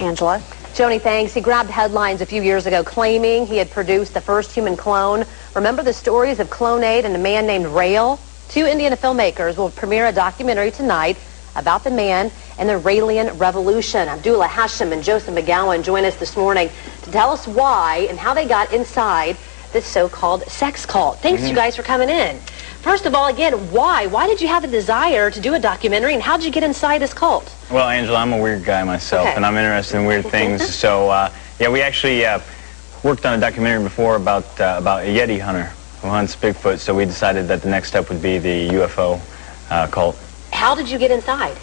Angela. Joni, thanks. He grabbed headlines a few years ago claiming he had produced the first human clone. Remember the stories of Clone8 and a man named Rael? Two Indian filmmakers will premiere a documentary tonight about the man and the Raelian Revolution. Abdullah Hashim and Joseph McGowan join us this morning to tell us why and how they got inside this so-called sex cult. Thanks, you guys, for coming in. First of all, again, why? Why did you have a desire to do a documentary, and how did you get inside this cult? Well, Angela, I'm a weird guy myself, and I'm interested in weird things. So, yeah, we actually worked on a documentary before about a Yeti hunter who hunts Bigfoot, so we decided that the next step would be the UFO cult. How did you get inside?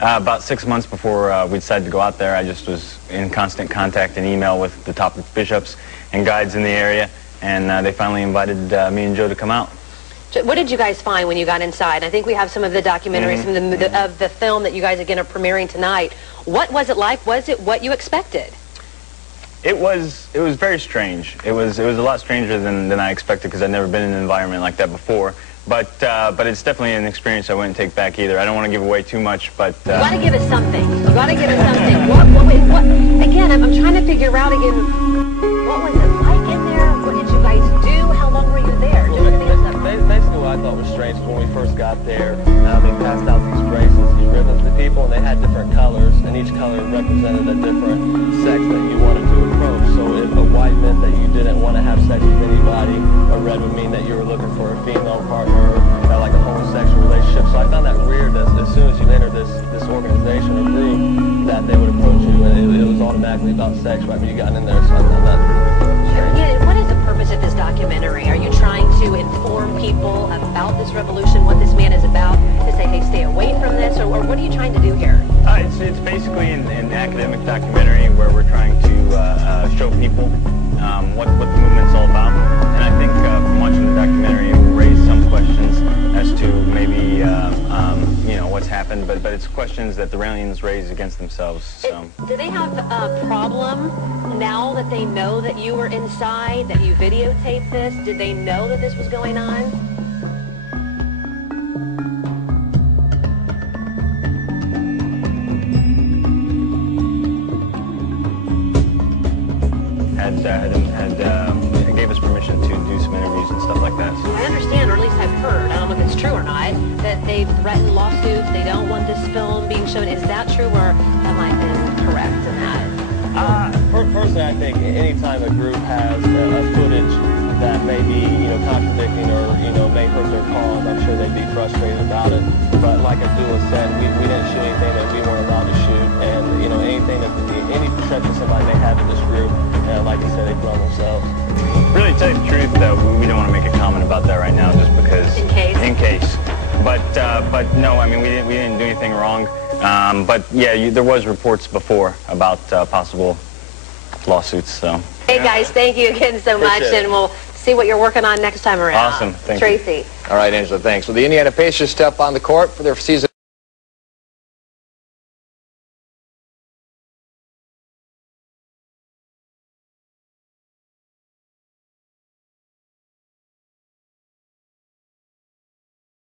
About 6 months before we decided to go out there, I just was in constant contact and email with the top bishops and guides in the area, and they finally invited me and Joe to come out. What did you guys find when you got inside? I think we have some of the documentaries of the film that you guys again are premiering tonight. What was it like? Was it what you expected? It was very strange. It was a lot stranger than I expected, because I'd never been in an environment like that before. But it's definitely an experience I wouldn't take back either. I don't want to give away too much, but you got to give us something. You got to give us something. What? Again, I'm trying to figure out again. What was it like in there? What did you guys do? How long were you there? Basically, what I thought was strange when we first got there, they passed out these bracelets, these ribbons to people, and they had different colors, and each color represented a different sex that you wanted to approach. So if a white meant that you didn't want to have sex with anybody, a red would mean that you were looking for a female partner, like a homosexual relationship. So I found that weird that as soon as you entered this organization or group, that they would approach you, and it was automatically about sex right when you got in there. So I found that strange. Yeah, what is the purpose of this documentary? Are you trying to inform people about this revolution, what this man is about, to say, hey, stay away from this, or what are you trying to do here? It's basically an academic documentary where we're trying to show people what the movement's all about. And I think from watching the documentary, it will raise some questions as to maybe you know, what's happened, but it's questions that the Raelians raise against themselves. So. Do they have a problem now that they know that you were inside, that you videotaped this? Did they know that this was going on? Gave us permission to do some interviews and stuff like that. So. I understand, or at least I've heard, I don't know if it's true or not, that they've threatened lawsuits, they don't want this film being shown. Is that true, or am I incorrect in that? Personally, I think anytime a group has a footage that may be, contradicting or, may hurt their cause, I'm sure they'd be frustrated about it. But like Abdullah said, we didn't shoot anything that we weren't allowed to shoot, and, anything that, any perception somebody may have in this group, like you said, they put on themselves. Really, to tell you the truth, though, we don't want to make a comment about that right now, just because. In case. But no, I mean, we didn't do anything wrong. But yeah, there was reports before about possible lawsuits. So. Hey guys, thank you again so much, and we'll see what you're working on next time around. Awesome, thank you. Tracy. All right, Angela, thanks. Well, the Indiana Pacers step on the court for their season.